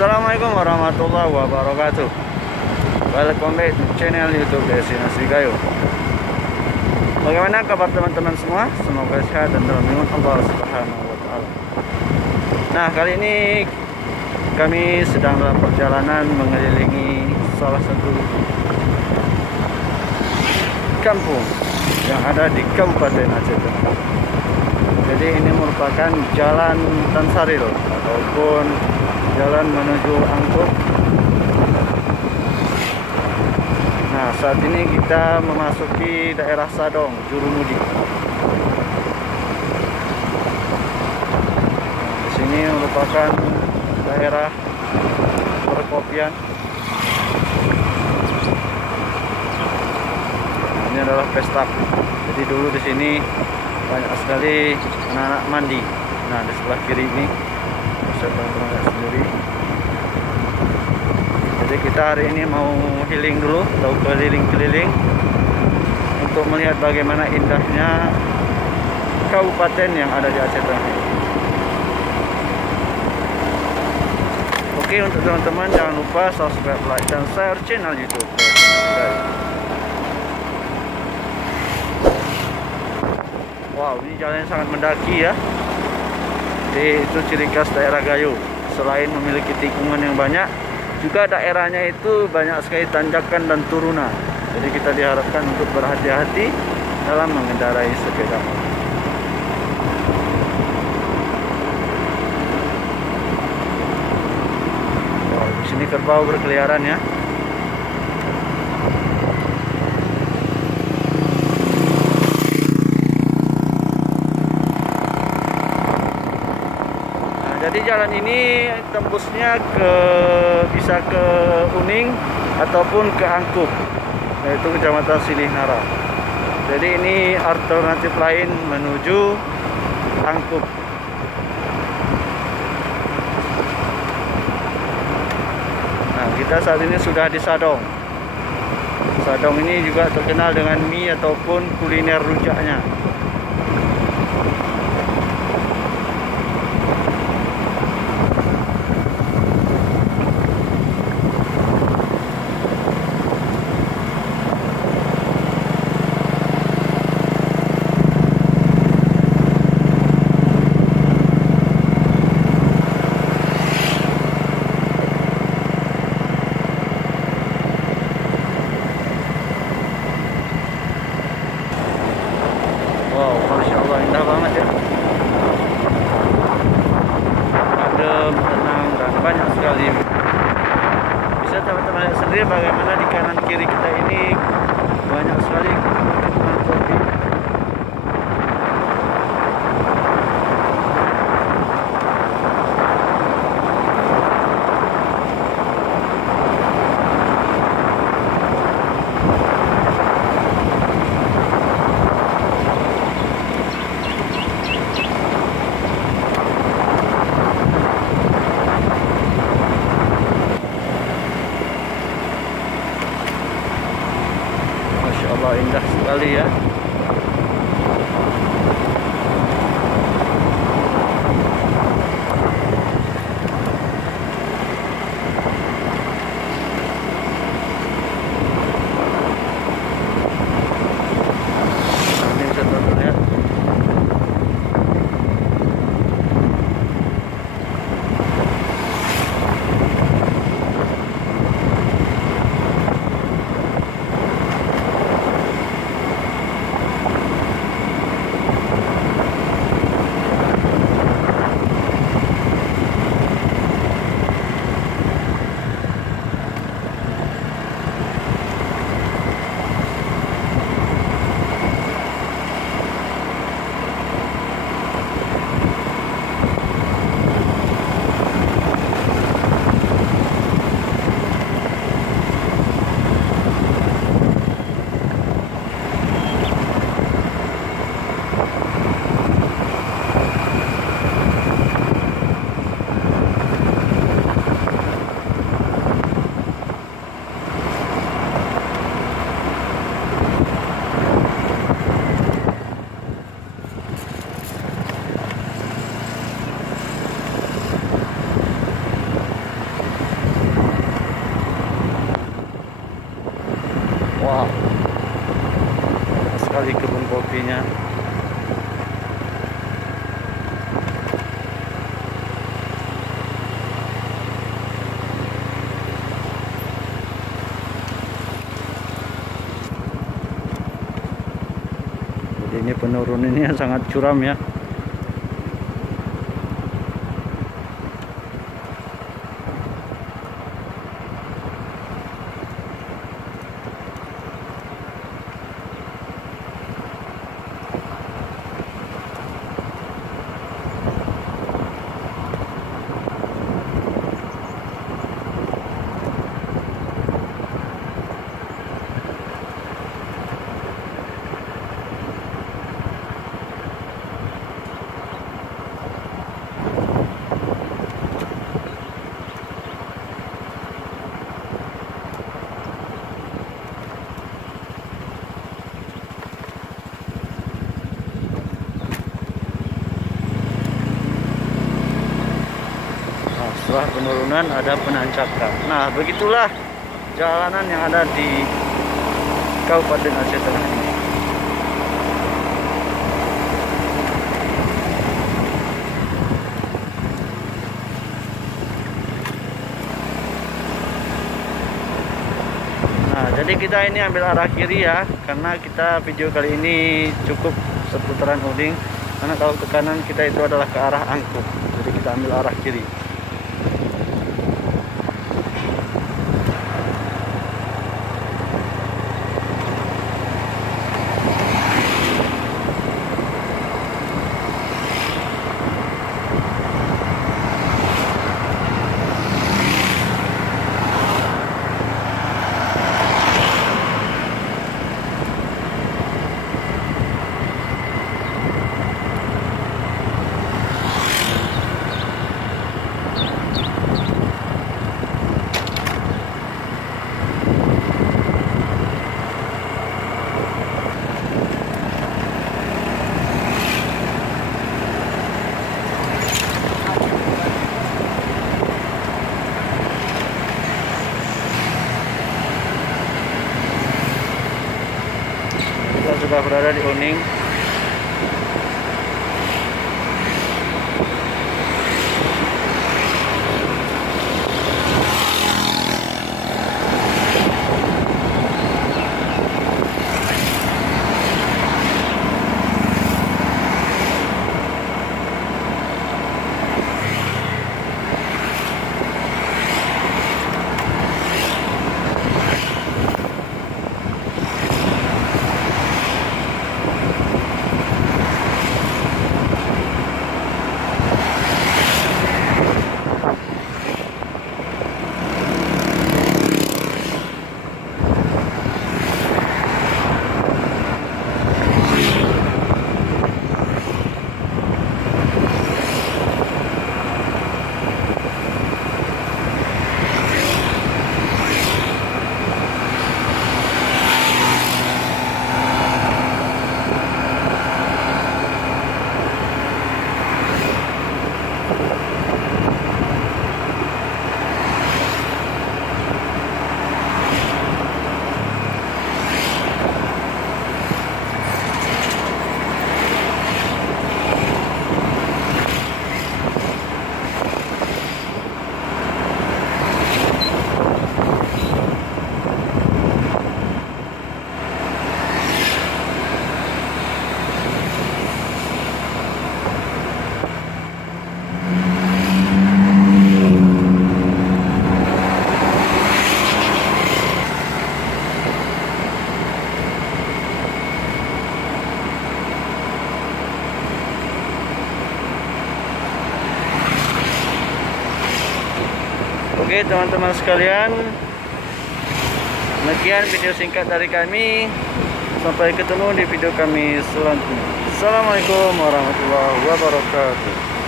Assalamualaikum warahmatullahi wabarakatuh. Welcome back to channel YouTube Destinasi Gayo. Bagaimana kabar teman-teman semua? Semoga sehat dan dalam lindungan Allah Subhanahu wa taala. Nah, kali ini kami sedang dalam perjalanan mengelilingi salah satu kampung yang ada di Kabupaten Aceh Tengah. Jadi ini merupakan jalan Tansaril ataupun jalan menuju Angkup. Nah, saat ini kita memasuki daerah Sadong, Jurumudi. Di sini merupakan daerah perkopian. Ini adalah pesta. Jadi dulu di sini banyak sekali anak-anak mandi. Nah, di sebelah kiri ini bisa teman-teman lihat sendiri. Jadi kita hari ini mau healing dulu atau keliling-keliling untuk melihat bagaimana indahnya kabupaten yang ada di Aceh Tengah. Oke, untuk teman-teman jangan lupa subscribe, like, dan share channel YouTube. Wow, ini jalannya sangat mendaki ya. Jadi itu ciri khas daerah Gayo. Selain memiliki tikungan yang banyak, juga daerahnya itu banyak sekali tanjakan dan turunan. Jadi kita diharapkan untuk berhati-hati dalam mengendarai sepeda motor. Wow, di sini kerbau berkeliaran ya. Jadi jalan ini tembusnya bisa ke Uning ataupun ke Angkup, yaitu Kecamatan Silihnara. Jadi ini alternatif lain menuju Angkup. Nah, kita saat ini sudah di Sadong. Sadong ini juga terkenal dengan mie ataupun kuliner rujaknya. Wow, Masya Allah, indah banget ya. Adem, tenang, dan banyak sekali. Bisa teman-teman lihat sendiri bagaimana di kanan kiri kita ini banyak sekali perkebunan kopi. sekali kebun kopinya. Jadi ini penurunannya sangat curam ya. Setelah penurunan ada penanjakan. Nah, begitulah jalanan yang ada di Kabupaten Aceh Tengah ini. Nah, jadi kita ini ambil arah kiri ya, karena kita video kali ini cukup seputaran Uding. Karena kalau ke kanan kita itu adalah ke arah Angkup, jadi kita ambil arah kiri. Kita sudah berada di Uning. Oke teman-teman sekalian, demikian video singkat dari kami. Sampai ketemu di video kami selanjutnya. Assalamualaikum warahmatullahi wabarakatuh.